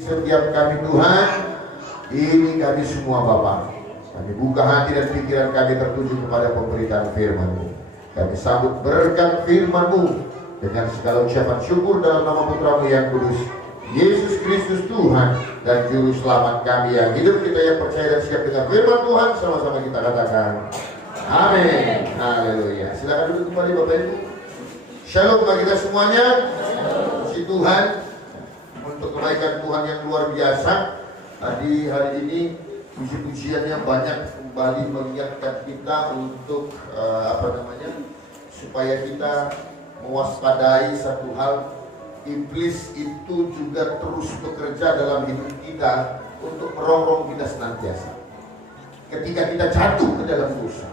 Setiap kami Tuhan, ini kami semua Bapa. Kami buka hati dan pikiran kami tertuju kepada pemberitaan firman-Mu. Kami sambut berkat firman-Mu dengan segala ucapan syukur dalam nama Putra-Mu yang kudus, Yesus Kristus Tuhan dan Juru Selamat kami yang hidup. Kita yang percaya dan siap dengan firman Tuhan, sama-sama kita katakan amin. Haleluya. Silakan duduk kembali Bapak Ibu. Shalom bagi kita semuanya. Puji Tuhan untuk kebaikan Tuhan yang luar biasa. Tadi hari ini puji-pujiannya banyak kembali mengingatkan kita untuk supaya kita mewaspadai satu hal. Iblis itu juga terus bekerja dalam hidup kita untuk merongrong kita senantiasa. Ketika kita jatuh ke dalam dosa,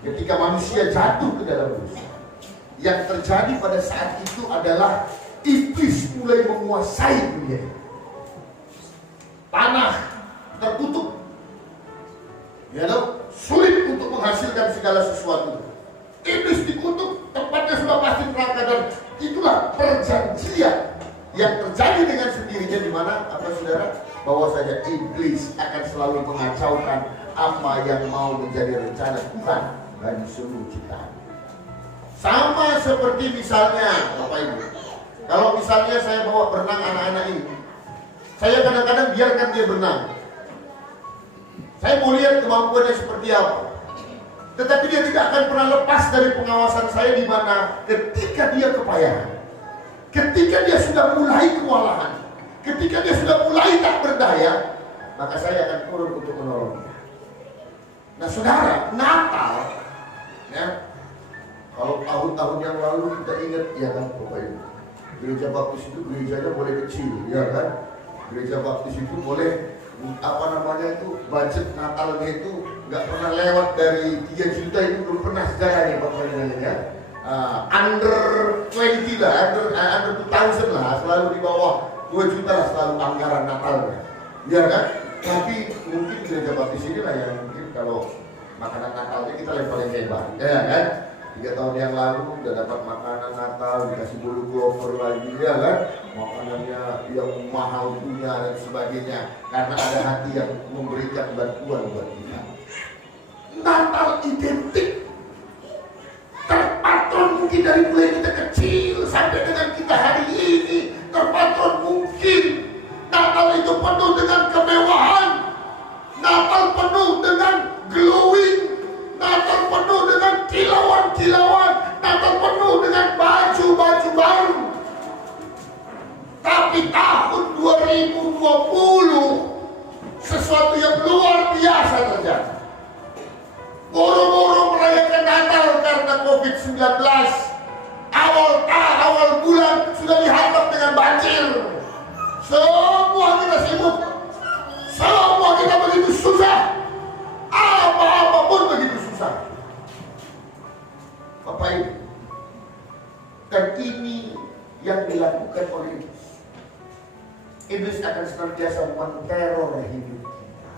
ketika manusia jatuh ke dalam dosa, yang terjadi pada saat itu adalah iblis mulai menguasai dunia. Tanah tertutup, sulit untuk menghasilkan segala sesuatu. Iblis dikutuk, tempatnya sudah pasti neraka, dan itulah perjanjian yang terjadi dengan sendirinya, di mana saudara, bahwa saja iblis akan selalu mengacaukan apa yang mau menjadi rencana Tuhan bagi seluruh ciptaan. Sama seperti misalnya Bapak Ibu, kalau misalnya saya bawa berenang anak-anak ini, saya kadang-kadang biarkan dia berenang. Saya mau lihat kemampuannya seperti apa. Tetapi dia tidak akan pernah lepas dari pengawasan saya, di mana ketika dia kepayahan, ketika dia sudah mulai kewalahan, ketika dia sudah mulai tak berdaya, maka saya akan turun untuk menolong dia. Nah saudara, Natal, kalau tahun-tahun yang lalu kita ingat, ya kan Bapak Ibu, gereja baptis itu gerejanya boleh kecil, ya kan? Gereja baptis itu boleh budget Natalnya itu nggak pernah lewat dari 3 juta, itu belum pernah sejarahnya Bapak Ibu ya. Under 20 lah, under 2000 lah, selalu di bawah 2 juta lah selalu anggaran Natalnya, ya kan? Tapi mungkin gereja baptis ini lah yang mungkin kalau makanan Natalnya kita levelnya hebat, ya kan? 3 tahun yang lalu udah dapat makanan Natal, dikasih bolu gopher lagi, ya kan? Makanannya yang mahal punya dan sebagainya, karena ada hati yang memberikan bantuan buat kita. Natal identik, terpatron mungkin dari mulai kita kecil sampai dengan kita hari ini, terpatron mungkin Natal itu penuh dengan kemewahan, Natal penuh dengan glowing, Natal penuh dengan kilauan-kilauan, Natal penuh dengan baju-baju baru. Tapi tahun 2020 sesuatu yang luar biasa terjadi. Boro-boro merayakan Natal karena COVID-19, awal bulan sudah dihantam dengan banjir. Semua kita sibuk, semua kita begitu susah, apa-apapun begitu susah. Bapak Ibu, dan ini yang dilakukan oleh iblis. Iblis akan senantiasa menteror hidup kita.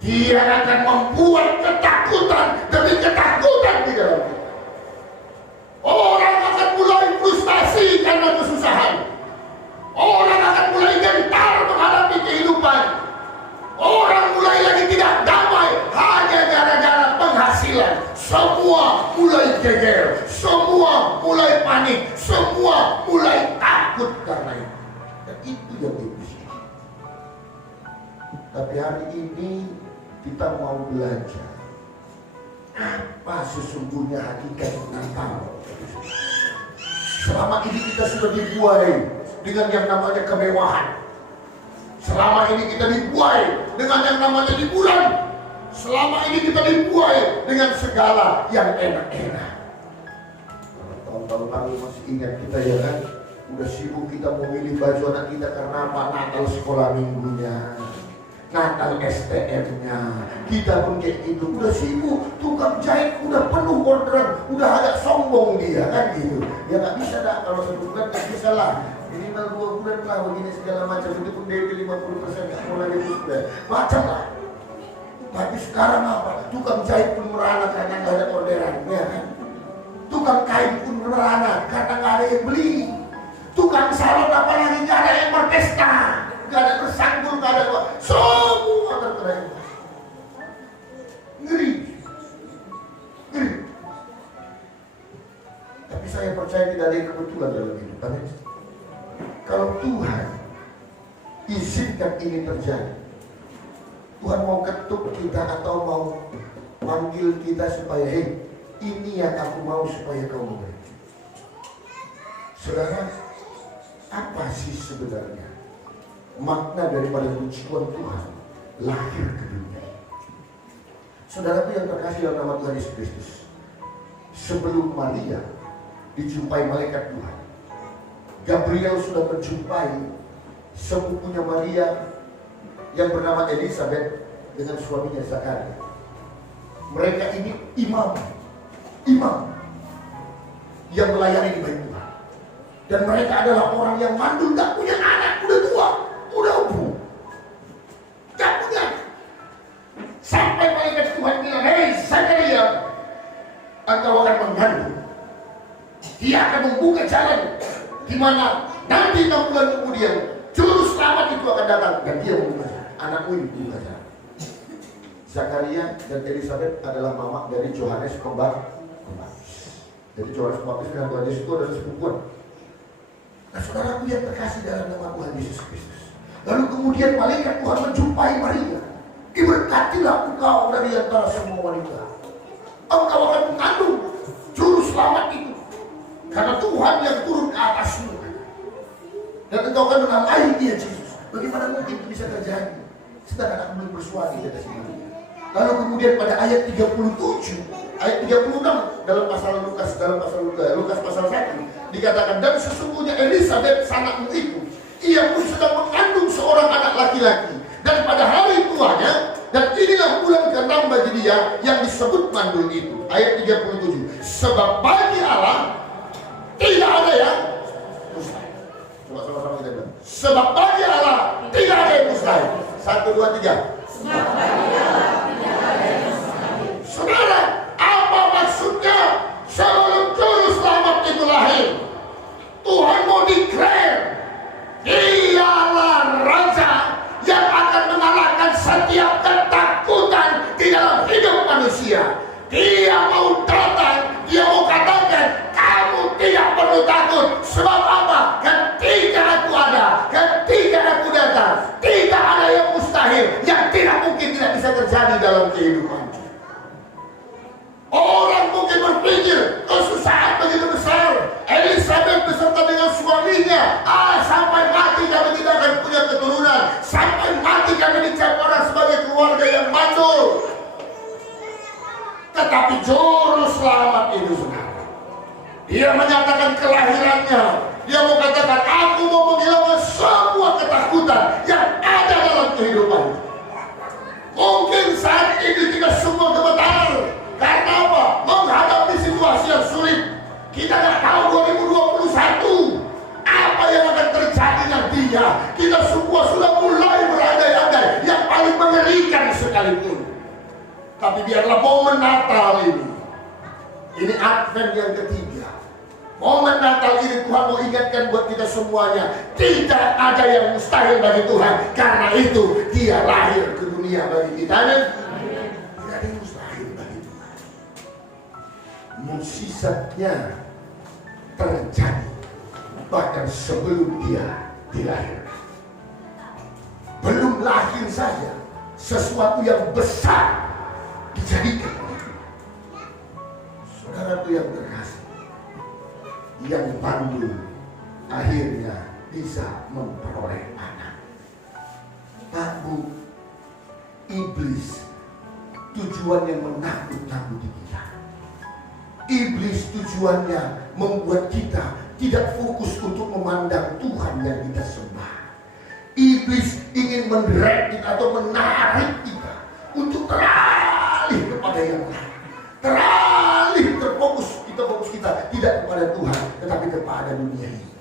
Dia akan membuat ketakutan demi ketakutan di dalam kita. Orang akan mulai frustasi karena kesusahan. Orang akan mulai gentar menghadapi kehidupan. Orang mulai lagi tidak damai hanya gara-gara penghasilan. Semua mulai geger, semua mulai panik, semua mulai takut karena itu. Dan itu yang iblis. Tapi hari ini kita mau belajar apa sesungguhnya hakikat Natal. Selama ini kita sudah dibuai dengan yang namanya kemewahan. Selama ini kita dibuai dengan yang namanya liburan. Selama ini kita dibuai dengan segala yang enak-enak. Tahun-tahun lalu masih ingat kita, ya kan? Udah sibuk kita memilih baju anak kita karena apa? Natal sekolah minggunya, Natal STM-nya. Kita pun kayak gitu, udah sibuk. Tukang jahit udah penuh orderan, udah agak sombong dia kan gitu. Ya nggak bisa dah, kalau 1 bulan nggak bisa lah. Minimal 2 bulan lah begini segala macam. Itu pun DP 50% nggak mulai gitu macam lah. Tapi sekarang apa? Tukang jahit pun merana karena nggak ada orderan, ya kan? Tukang kain pun merana karena nggak ada yang beli. tukang salon apalagi nggak ada yang berpesta, nggak ada bersanggul, nggak ada apa, semua terkena imbas. Ngeri. Tapi saya percaya tidak ada yang kebetulan dalam hidup. Amin. Kalau Tuhan izinkan ini terjadi, Tuhan mau ketuk kita atau mau manggil kita supaya, hei, ini yang aku mau supaya kau mengerti. Saudara, apa sih sebenarnya makna daripada tujuan Tuhan lahir ke dunia? Saudaraku yang terkasih dalam nama Tuhan Yesus Kristus, sebelum Maria dijumpai malaikat Tuhan, Gabriel sudah menjumpai sepupunya Maria yang bernama Elizabeth dengan suaminya Zakaria. Mereka ini imam yang melayani di bait Tuhan. Dan mereka adalah orang yang mandul, gak punya anak, udah tua, udah umur, gak punya. Sampai malaikat Tuhan bilang, hei Zakaria, engkau akan mengandung. Dia akan membuka jalan di mana nanti 6 bulan kemudian juru selamat itu akan datang dan dia membuka jalan. Anakmu ini membuka jalan. Zakaria dan Elizabeth adalah mama dari Yohanes Pembaptis. Jadi Yohanes Pembaptis dengan Tuhan Yesus itu adalah sepupuan. Nah, saudaraku yang terkasih dalam nama Tuhan Yesus Kristus. Lalu kemudian malaikat Tuhan menjumpai Maria. Diberkatilah engkau dari antara semua wanita. Engkau akan mengandung juru selamat itu. Karena Tuhan yang turun ke atasmu. Dan engkau akan menamai dia Yesus. Bagaimana mungkin itu bisa terjadi? Sedangkan aku belum bersuami di atas Maria. Lalu kemudian pada ayat 37, ayat 36 dalam pasal Lukas pasal 1 dikatakan, dan sesungguhnya Elizabeth sanakmu itu, ia pun sedang mengandung seorang anak laki-laki, dan pada hari tuanya, dan inilah bulan ke-6 bagi dia yang disebut mandul itu. Ayat 37, sebab bagi Allah tidak ada yang mustahil. Coba sama-sama kita bilang, sebab bagi Allah tidak ada yang mustahil. 1, 2, 3. Sebab bagi Allah tidak ada yang mustahil. Saudara, apa maksudnya sebelum juru selamat itu lahir? Tuhan mau declare, dialah Raja yang akan mengalahkan setiap ketakutan di dalam hidup manusia. Dia mau datang, dia mau katakan, kamu tidak perlu takut. Sebab apa? Ketika aku ada, ketika aku datang, tidak ada yang mustahil, yang tidak mungkin tidak bisa terjadi dalam kehidupan. Orang mungkin berpikir kesusahan begitu besar. Elizabeth beserta dengan suaminya, sampai mati kami tidak akan punya keturunan, sampai mati kami dicap orang sebagai keluarga yang mandul. Tetapi juru selamat itu, saudara, dia menyatakan kelahirannya. Dia mau katakan, aku mau menghilangkan semua ketakutan yang ada dalam kehidupan. Mungkin saat ini kita semua gemetar. Karena apa? Menghadapi situasi yang sulit. Kita nggak tahu 2021 apa yang akan terjadi nantinya. Kita semua sudah mulai berandai-andai, yang paling mengerikan sekalipun. Tapi biarlah momen Natal ini Advent yang ketiga. Momen Natal ini Tuhan mau ingatkan buat kita semuanya, tidak ada yang mustahil bagi Tuhan. Karena itu dia lahir ke dunia bagi kita. Amin. Tidak ada yang mustahil bagi Tuhan. Mukjizatnya terjadi bahkan sebelum dia dilahirkan. Belum lahir saja sesuatu yang besar dijadikan. Saudaraku yang terkasih, yang mandul akhirnya bisa memperoleh anak. Pak Bu, iblis tujuannya menakut-nakuti kita. Iblis tujuannya membuat kita tidak fokus untuk memandang Tuhan yang kita sembah. Iblis ingin menderek kita atau menarik kita untuk teralih kepada yang lain. Teralih, fokus kita tidak kepada Tuhan, tetapi kepada dunia ini.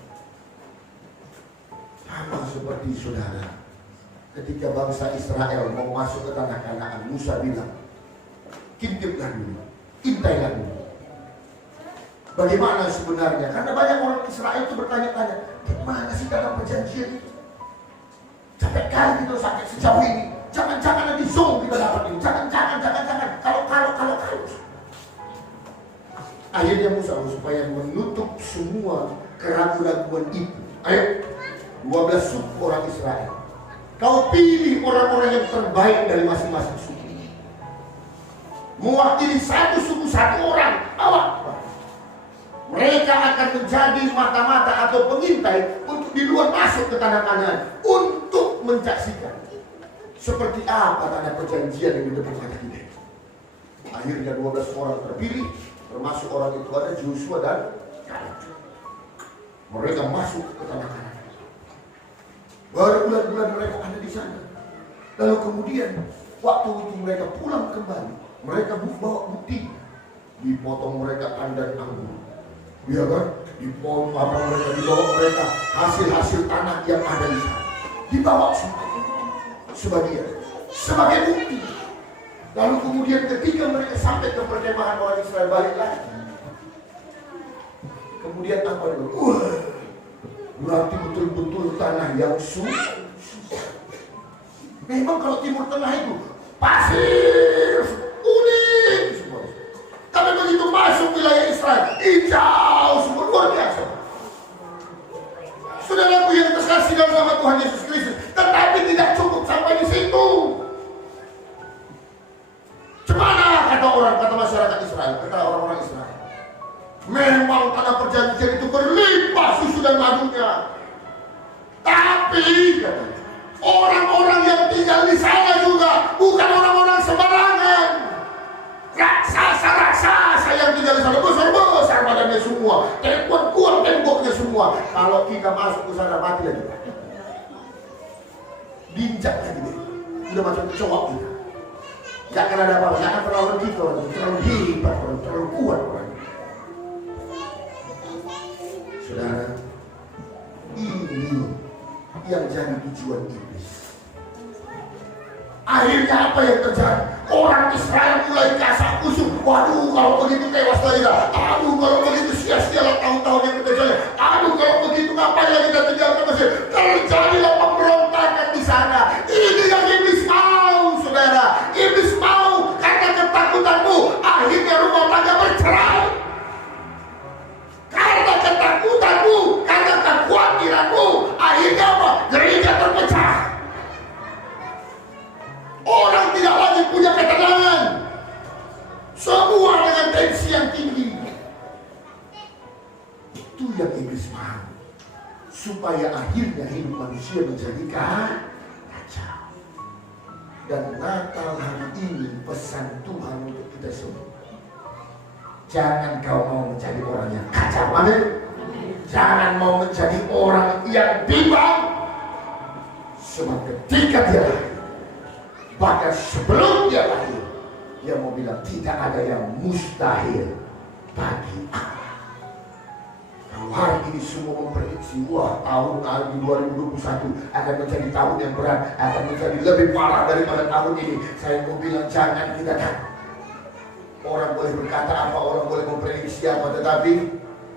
Sama seperti saudara, ketika bangsa Israel mau masuk ke tanah Kanaan, Musa bilang, intiplah dulu, intailah dulu. Bagaimana sebenarnya? Karena banyak orang Israel itu bertanya-tanya, gimana sih dalam perjanjian itu? Capek kali gitu sakit sejauh ini. Jangan-jangan nanti zoom kita dapat ini. Jangan. Kalau. Akhirnya Musa supaya menutup semua keraguan-keraguan itu. Ayo, 12 suku orang Israel. Kau pilih orang-orang yang terbaik dari masing-masing suku. Mewakili satu suku, satu orang. Awak. Mereka akan menjadi mata-mata atau pengintai untuk di luar masuk ke tanah Kanaan untuk menyaksikan seperti apa tanda perjanjian yang di depan mata kita. Akhirnya 12 orang terpilih, termasuk orang itu ada Joshua dan Kaleb. Mereka masuk ke tanah Kanaan. Berbulan-bulan mereka ada di sana. Lalu kemudian waktu itu mereka pulang kembali, mereka bawa bukti. Dipotong mereka pandan anggur. Ya kan? Dibawa mereka hasil-hasil tanah yang ada di sana. Dibawa sebagian sebagai bukti. Lalu kemudian ketika mereka sampai ke perkemahan orang Israel balik lagi. Kemudian apa itu? Berarti betul-betul tanah yang susah. Memang kalau Timur Tengah itu pasir, kuning semua. Tapi begitu masuk wilayah Israel, hijau semua, luar biasa. Saudaraku yang terkasih dalam nama Tuhan Yesus Kristus, tetapi tidak cukup sampai di situ. Cemana kata masyarakat Israel, kata orang-orang Israel. Memang tanah perjanjian itu berlimpah susu dan madunya. Tapi katanya, orang-orang yang tinggal di sana juga bukan orang-orang sembarangan. Raksasa yang tinggal di sana besar-besar badannya semua, kuat temboknya semua. Kalau kita masuk ke sana mati lagi. Diinjak lagi deh. Udah macam kecoak kita. Gak akan ada apa-apa, gak akan terlalu gitu, terlalu hebat, terlalu kuat orang. Saudara, ini yang jadi tujuan iblis. Akhirnya apa yang terjadi? Orang Israel mulai kasak kusuk. Waduh, kalau begitu tewas lagi dah. Aduh, kalau begitu sia-sialah tahun-tahun yang kita jalan. Aduh, kalau begitu ngapain lagi kita tinggalkan Mesir? Terjadilah pemberontakan di sana. Ini yang iblis mau, saudara. Iblis mau karena ketakutanmu. Akhirnya rumah tangga bercerai. Karena ketakutanmu, karena kekhawatiranmu, akhirnya apa? Gereja terpecah. Orang tidak lagi punya ketenangan. Semua dengan tensi yang tinggi. Itu yang iblis mau. Supaya akhirnya hidup manusia menjadi kacau. Dan Natal hari ini pesan Tuhan untuk kita semua. Jangan kau mau menjadi orang yang kacau. Amin. Jangan mau menjadi orang yang bimbang. Sebab ketika dia lahir, bahkan sebelum dia lahir, dia mau bilang tidak ada yang mustahil bagi Allah. Kalau hari ini semua memprediksi, wah tahun 2021 akan menjadi tahun yang berat, akan menjadi lebih parah daripada tahun ini. Saya mau bilang jangan kita takut. Orang boleh berkata apa, orang boleh memprediksi apa, tetapi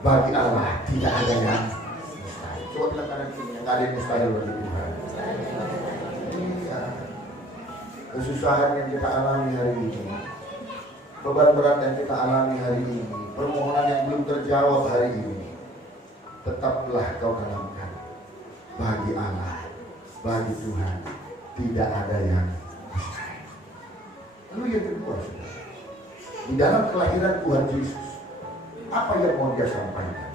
bagi Allah tidak ada yang mustahil. Coba bilang kanan kiri, yang ada yang mustahil bagi Tuhan. Iya. Kesusahan yang kita alami hari ini, beban berat yang kita alami hari ini, permohonan yang belum terjawab hari ini, tetaplah kau tanamkan. Bagi Allah, bagi Tuhan tidak ada yang mustahil. Lalu yang kedua, saudara, di dalam kelahiran Tuhan Yesus, apa yang mau dia sampaikan?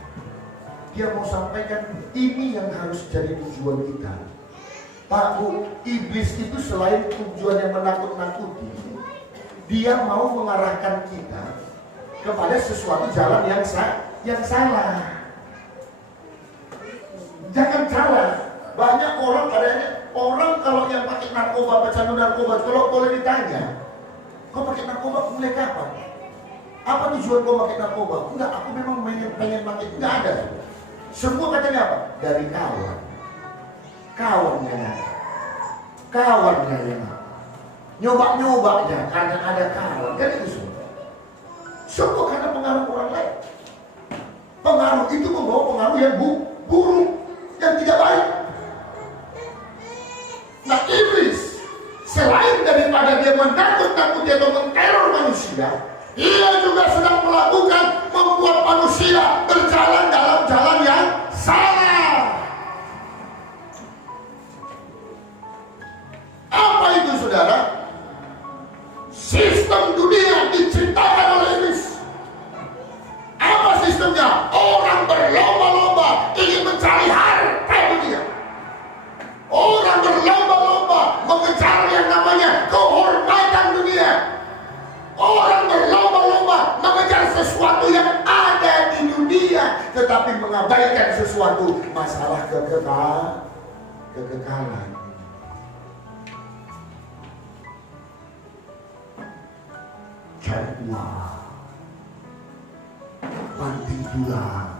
Dia mau sampaikan ini yang harus jadi tujuan kita. Pak Bu, iblis itu selain tujuan yang menakut-nakuti, dia mau mengarahkan kita kepada sesuatu jalan yang salah. Jangan salah. Banyak orang kalau yang pakai narkoba, pecandu narkoba, kalau boleh ditanya, kau pakai narkoba mulai kapan? Apa tujuan kau pakai narkoba? Enggak, aku memang pengen pakai. Enggak ada. Semua katanya apa? Dari kawan. Kawannya yang nyoba-nyobanya karena ada kawan. Kan itu semua. Semua karena pengaruh orang lain. yang buruk, yang tidak baik. Nah, iblis selain daripada dia menakut-nakuti atau menteror manusia, ia juga sedang melakukan membuat manusia berjalan dalam jalan yang salah. Apa itu, saudara? Sistem dunia diciptakan oleh iblis. Apa sistemnya? Orang berlomba-lomba ingin mencari harta dunia. Orang berlomba-lomba mengejar yang namanya kehormatan dunia. Orang berlomba-lomba mengejar sesuatu yang ada di dunia, tetapi mengabaikan sesuatu masalah kekekalan. Cari uang, banting tulang,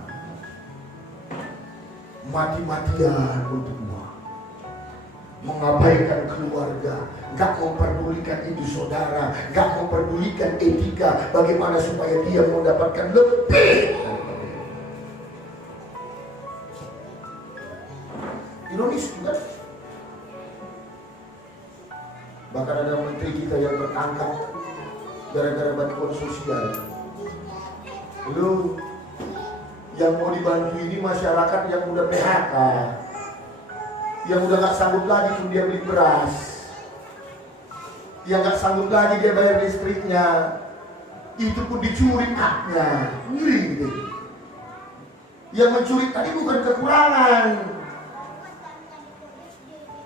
mati-matian untuk uang, mengabaikan keluarga, gak memperdulikan itu saudara, gak memperdulikan etika, bagaimana supaya dia mendapatkan lebih. Ironis juga. Bahkan ada menteri kita yang tertangkap gara-gara bantuan sosial. Lu yang mau dibantu ini masyarakat yang udah PHK, yang udah gak sanggup lagi tuh dia beli beras, yang gak sanggup lagi dia bayar listriknya, itu pun dicuri haknya. Ngeri gitu. Yang mencuri tadi bukan kekurangan,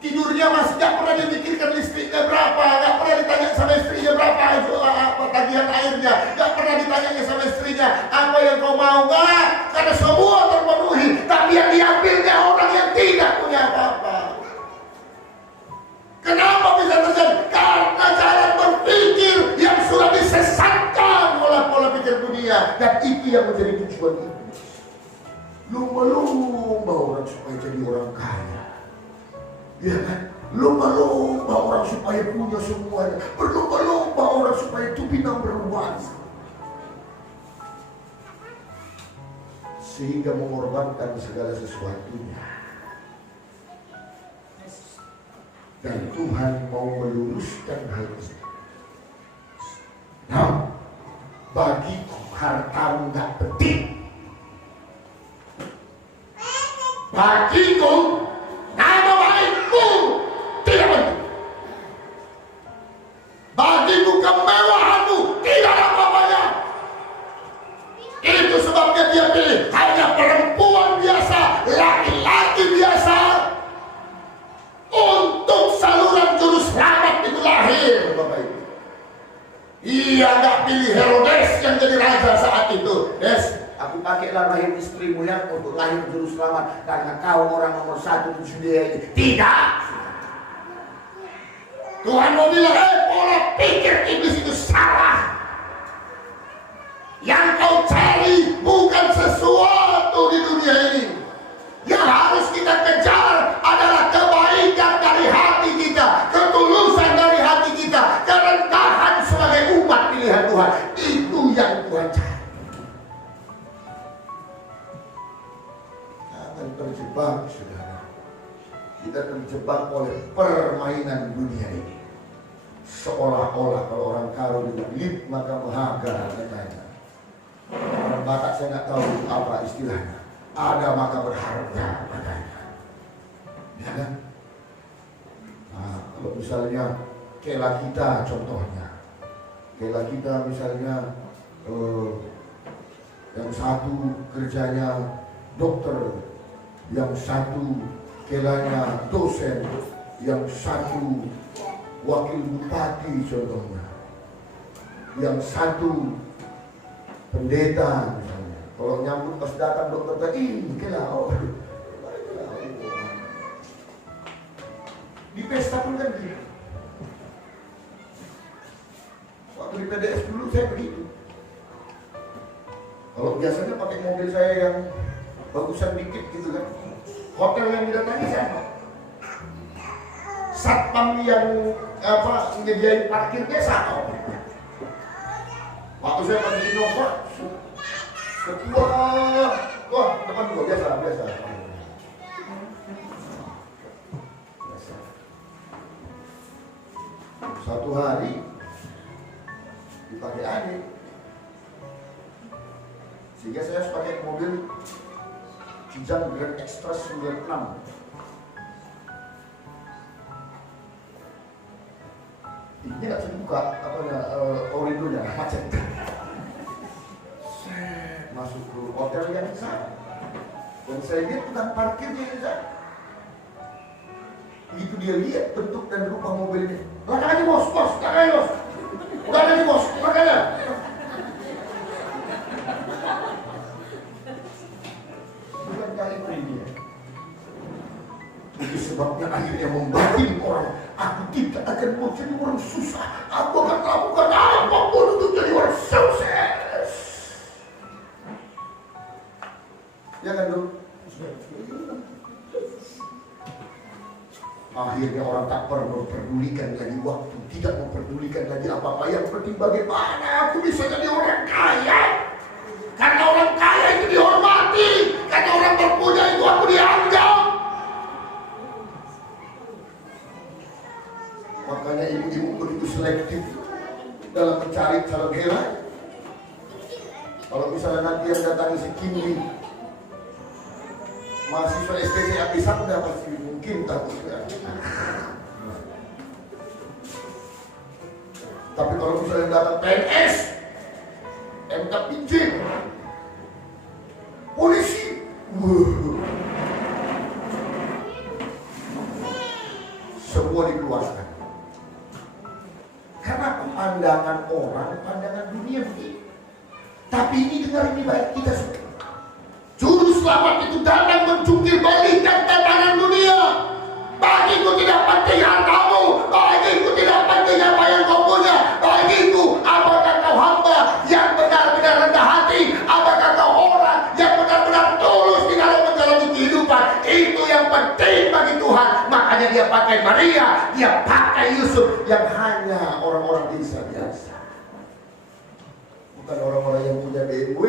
tidurnya masih gak pernah dimikirkan listriknya berapa, gak pernah ditanya sama istrinya berapa itu tagihan airnya, gak pernah ditanya sama istrinya apa yang kau mau, gak, karena semua terpenuhi, tapi yang diambilnya orang yang tidak punya apa-apa. Kenapa bisa terjadi? Karena cara berpikir yang sudah disesatkan oleh pola pikir dunia, dan itu yang menjadi tujuan iblis. Lumba-lumba orang supaya jadi orang kaya, ya kan? Lumba-lumba orang supaya punya semuanya, berlumba-lumba orang supaya to be number one, sehingga mengorbankan segala sesuatunya. Dan Tuhan mau meluruskan hal itu. Nah, bagiku hartamu gak penting. Bagiku nama baikmu tidak penting. Bagiku kemewahanmu tidak ada apa-apanya. Itu sebabnya dia pilih hanya perempuan biasa, laki-laki biasa, untuk saluran juru selamat itu lahir, Bapak Ibu. Ia nggak pilih Herodes yang jadi raja saat itu. Des, aku pakailah rahim istrimu ya untuk lahir juru selamat, karena kau orang nomor satu di dunia ini. Tidak. Tuhan mau bilang, pola pikir iblis itu salah. Yang kau cari bukan sesuatu di dunia ini. Yang harus kita kejar adalah kebaikan dari hati kita, ketulusan dari hati kita, kerendahan sebagai umat pilihan Tuhan. Itu yang Tuhan cari. Jangan terjebak, saudara. Kita terjebak oleh permainan dunia ini. Seolah-olah kalau orang karo bilang lip maka bahagia, katanya. Orang Batak saya nggak tahu apa istilahnya. Ada maka berharga, katanya. Ya kan? Nah, kalau misalnya kela kita contohnya, kela kita misalnya yang satu kerjanya dokter, yang satu kelanya dosen, yang satu wakil bupati contohnya, yang satu pendeta misalnya. Kalau nyambut pas datang dokter tadi, kelau. Di pesta pun kan gitu. Waktu di PDS dulu saya begitu. Kalau biasanya pakai mobil saya yang bagusan dikit gitu kan, hotel yang didatangi siapa? Satpam yang menyediain parkirnya sama. Waktu saya pergi Innova, ketua Wah, depan gua biasa. Biasa. Satu hari dipakai adik, sehingga saya harus pakai mobil Kijang Grand Express 96. Ini nggak bisa dibuka, oridonya macet. Masuk ke hotel yang sana, dan saya lihat tukang parkirnya yang sana. Begitu dia lihat bentuk dan rupa mobil ini, belakangnya bos, belakangnya bos, udah ada nih bos, belakangnya. Bukan kali ini ya. Itu sebabnya akhirnya membatin orang, aku tidak akan mau jadi orang susah, aku akan lakukan apapun untuk jadi orang sukses. Ya kan dulu? Akhirnya orang tak perlu memperdulikan lagi waktu, tidak memperdulikan lagi apa-apa, yang penting bagaimana aku bisa jadi orang kaya. Karena orang kaya itu dihormati, karena orang berpunya itu aku dianggap. Makanya ibu-ibu begitu selektif dalam mencari calon heran. Kalau misalnya nanti yang datangi si Kimli, mahasiswa STC Apisan udah pasti mungkin takutnya. Tapi kalau misalnya datang PNS, MK Pinjin, polisi, semua dikeluarkan. Karena pandangan orang, pandangan dunia begitu. Tapi ini dengar ini baik, kita suka. Juru selamat itu datang mencungkil balikan tatanan dunia. Bagiku tidak penting hartamu, bagiku tidak penting apa yang kau punya, bagiku apakah kau hamba yang benar-benar rendah hati, apakah kau orang yang benar-benar tulus di dalam menjalani kehidupan. Itu yang penting bagi Tuhan. Makanya dia pakai Maria, dia pakai Yusuf, yang hanya orang-orang desa biasa, bukan orang-orang yang punya BMW,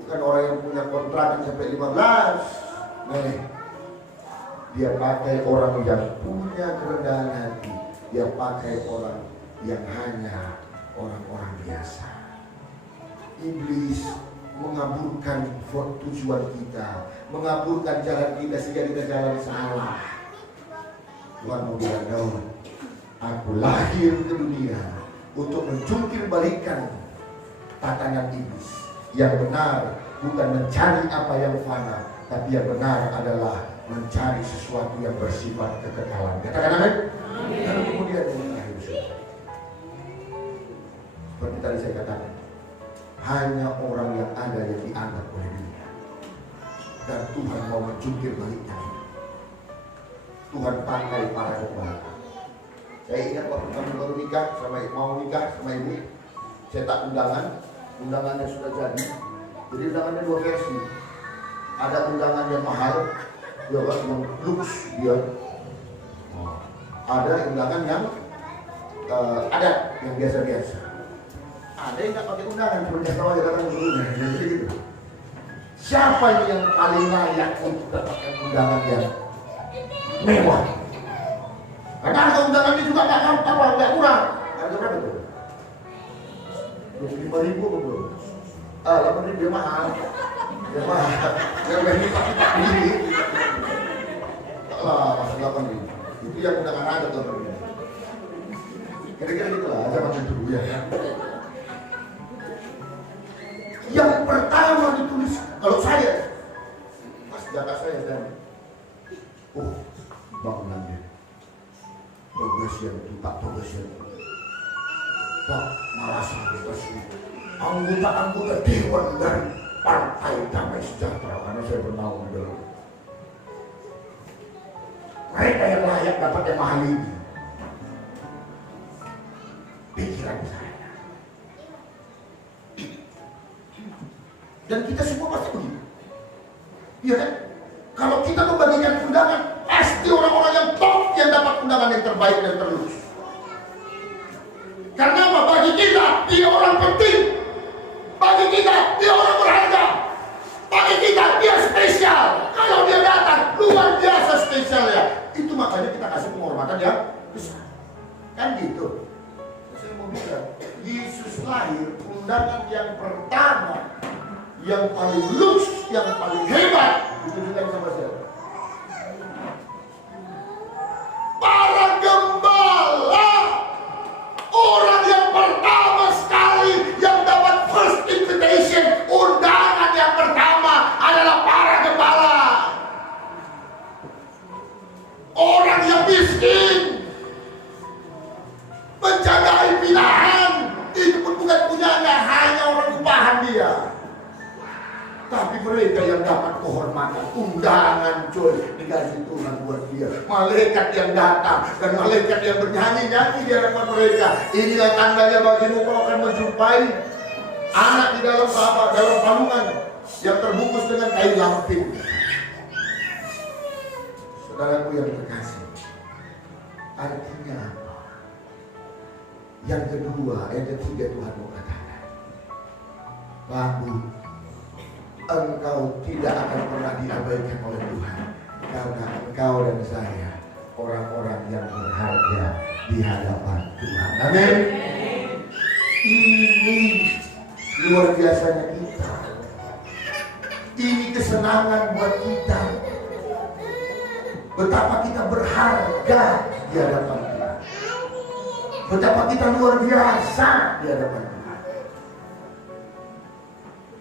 bukan orang yang punya kontrak sampai 15. Nih, dia pakai orang yang punya kerendahan hati. Dia pakai orang yang hanya orang-orang biasa. Iblis mengaburkan tujuan kita, mengaburkan jalan kita sehingga kita jalan salah. Tuhan mau bilang, Daud, aku lahir ke dunia untuk mencungkil balikan tatanan iblis. Yang benar bukan mencari apa yang fana, tapi yang benar adalah mencari sesuatu yang bersifat kekekalan. Katakan amin. Dan kemudian yang terakhir, seperti tadi saya katakan, hanya orang yang ada yang dianggap oleh dunia. Dan Tuhan mau mencungkil baliknya. Tuhan pakai para gembala. Saya ingat waktu kami baru nikah, mau nikah sama ibu, saya tak undangannya sudah jadi. Jadi undangannya dua versi. Ada undangan yang mahal, yang lux dia. Ada undangan yang adat, yang biasa-biasa. Ada yang nggak pakai undangan, cuma tahu aja datang dulu. Jadi gitu. Siapa yang paling layak untuk dapatkan undangan yang mewah? Karena harga undangannya juga nggak kurang. Harga berapa tuh? 25.000 betul. 8.000 dia mahal. Dia mahal. Dia udah lipat ini. Lah, masuk 8.000. Itu yang undangan ada tuh. Kira-kira gitu lah, aja macam dulu ya. Yang pertama ditulis, kalau saya, pas jaka saya dan, bangunannya, Togasian itu Pak Togasian, Pak Marasani Basri, anggota-anggota Dewan dari Partai Damai Sejahtera, karena saya bernaung dulu. Mereka yang layak dapat yang mahal ini. Pikiran saya. Dan kita semua pasti begitu. Iya kan? Kalau kita membagikan undangan, pasti orang-orang yang top yang dapat undangan yang terbaik dan terlurus. Karena apa? Bagi kita, dia orang penting. Bagi kita, dia orang berharga. dia spesial. Kalau dia datang, luar biasa spesial ya. Itu makanya kita kasih penghormatan yang besar. Kan gitu. Saya mau bilang, Yesus lahir, undangan yang pertama, yang paling lux, yang paling hebat, ditujukan sama siapa? Para gembala. Orang yang pertama sekali yang dapat first invitation, undangan yang pertama adalah para gembala. Orang yang miskin, menjaga pilihan, itu pun bukan punyanya, hanya orang upahan dia. Tapi mereka yang dapat kehormatan, undangan coy, dikasih Tuhan buat dia. Malaikat yang datang dan malaikat yang bernyanyi-nyanyi di hadapan mereka. Inilah tandanya bagimu, kau akan menjumpai anak di dalam palungan yang terbungkus dengan kain lampin. Saudaraku yang terkasih, artinya apa? Yang kedua, yang ketiga Tuhan mau katakan, bahwa engkau tidak akan pernah diabaikan oleh Tuhan, karena engkau dan saya orang-orang yang berharga di hadapan Tuhan. Amin. Ini luar biasanya kita. Ini kesenangan buat kita. Betapa kita berharga di hadapan Tuhan. Betapa kita luar biasa di hadapan Tuhan.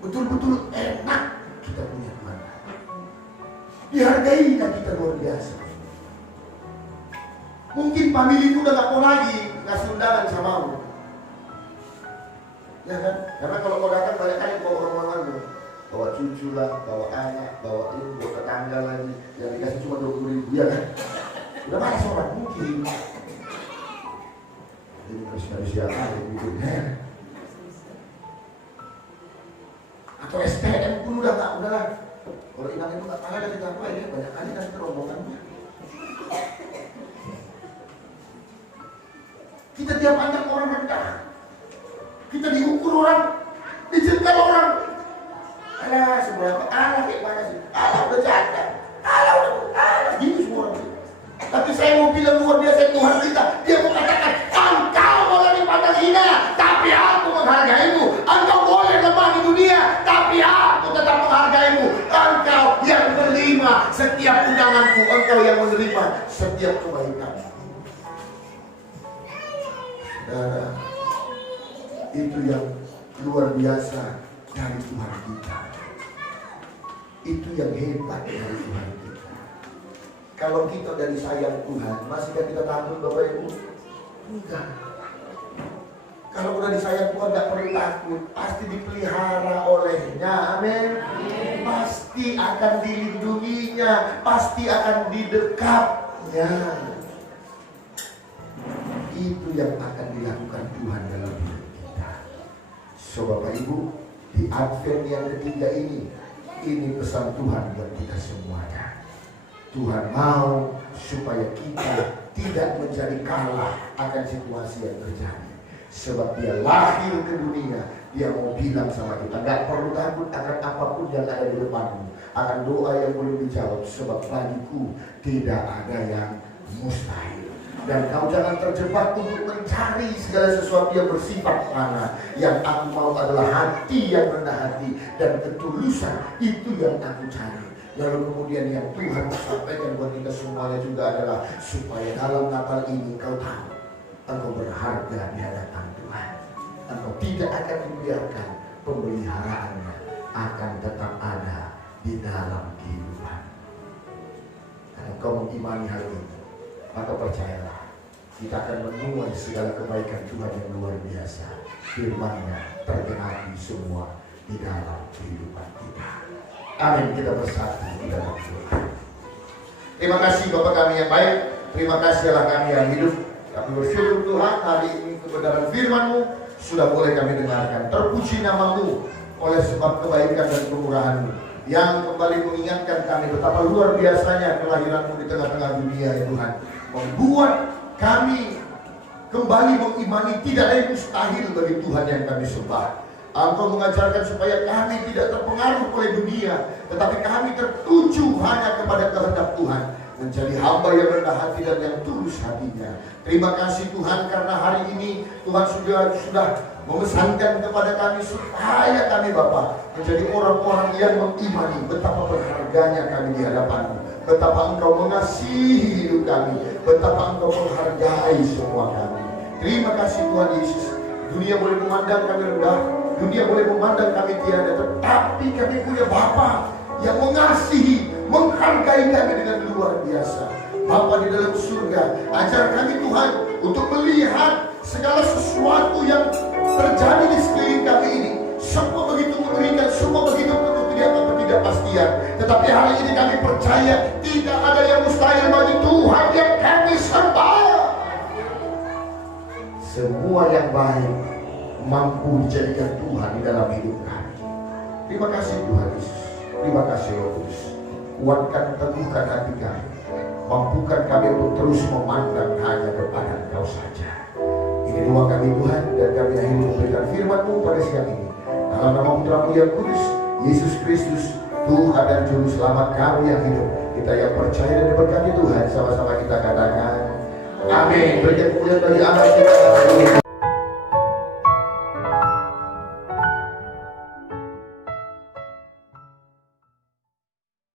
Betul-betul enak kita punya Tuhan. Dihargai dan kita luar biasa. Mungkin family udah gak mau lagi ngasih undangan sama lu. Ya kan? Karena kalau kau datang banyak kali bawa orang-orang lu. Bawa cucu lah, bawa anak, bawa ibu, bawa tetangga lagi. Yang dikasih cuma 20.000 ya kan? Udah banyak orang mungkin. Ini manusia apa gitu kan? Atau SPM pun udah lah. Kalau inang itu gak ada kita apa ya, banyak kali kasih rombongannya. Kita tiap pandang orang rendah, kita diukur orang, dijengkal orang. Alah seberapa, alah kayak mana sih, alah udah janda, alah gitu semua orang. Tapi saya mau bilang luar biasa Tuhan kita, dia mau katakan, engkau boleh dipandang hina, tapi aku menghargaimu. Engkau boleh lemah di dunia, tapi aku tetap menghargaimu. Engkau yang menerima setiap undanganku, engkau yang menerima setiap kebaikanku. Saudara, itu yang luar biasa dari Tuhan kita. Itu yang hebat dari Tuhan kita. Kalau kita dari sayang Tuhan, masihkah kita takut Bapak Ibu? Enggak. Kalau udah disayang Tuhan gak perlu takut, pasti dipelihara olehnya, amin. Pasti akan dilindunginya, pasti akan didekapnya. Itu yang akan dilakukan Tuhan dalam hidup kita. So Bapak Ibu, di Advent yang ketiga ini pesan Tuhan buat kita semuanya. Tuhan mau supaya kita tidak menjadi kalah akan situasi yang terjadi. Sebab dia lahir ke dunia, dia mau bilang sama kita, gak perlu takut akan apapun yang ada di depanmu, akan doa yang belum dijawab, sebab bagiku tidak ada yang mustahil. Dan kau jangan terjebak untuk mencari segala sesuatu yang bersifat fana. Yang aku mau adalah hati yang rendah hati dan ketulusan, itu yang aku cari. Lalu kemudian yang Tuhan sampaikan buat kita semuanya juga adalah supaya dalam Natal ini kau tahu engkau berharga di hadapan Tuhan. Engkau tidak akan membiarkan pemeliharaannya akan tetap ada di dalam kehidupan. Kalau kau mengimani hal itu, maka percayalah, kita akan menuai segala kebaikan Tuhan yang luar biasa. Firman-Nya tergenapi semua di dalam kehidupan kita. Amin. Kita bersatu di dalam Tuhan. Terima kasih Bapa kami yang baik. Terima kasihlah kami yang hidup. Kami bersyukur Tuhan hari ini kebenaran firman-Mu sudah boleh kami dengarkan. Terpuji nama-Mu oleh sebab kebaikan dan kemurahan-Mu yang kembali mengingatkan kami betapa luar biasanya kelahiran-Mu di tengah-tengah dunia ya Tuhan. Membuat kami kembali mengimani tidak ada yang mustahil bagi Tuhan yang kami sembah. Engkau mengajarkan supaya kami tidak terpengaruh oleh dunia, tetapi kami tertuju hanya kepada kehendak Tuhan, menjadi hamba yang rendah hati dan yang tulus hatinya. Terima kasih Tuhan, karena hari ini Tuhan sudah memesankan kepada kami supaya kami Bapa menjadi orang-orang yang mengimani betapa berharganya kami di hadapan-Mu, betapa Engkau mengasihi hidup kami, betapa Engkau menghargai semua kami. Terima kasih Tuhan Yesus. Dunia boleh memandang kami rendah, dunia boleh memandang kami tiada, tetapi kami punya Bapa yang mengasihi, menghargai kami dengan luar biasa. Bapa di dalam surga, ajar kami Tuhan untuk melihat segala sesuatu yang terjadi di sekeliling kami ini. Semua begitu mengerikan, semua begitu penuh ketidakpastian. Tetapi hari ini kami percaya tidak ada yang mustahil bagi Tuhan yang kami sembah. Semua yang baik mampu dijadikan Tuhan di dalam hidup kami. Terima kasih Tuhan Yesus. Terima kasih Roh Kudus. Kuatkan, teguhkan hati kami. Mampukan kami untuk terus memandang hanya kepada Engkau saja. Ini doa kami Tuhan, dan kami akhiri memberikan firman-Mu pada siang ini. Dalam nama Putra-Mu yang kudus, Yesus Kristus, Tuhan dan Juru Selamat kami yang hidup. Kita yang percaya dan diberkati Tuhan, sama-sama kita katakan amin. Berikan kemuliaan bagi Allah kita.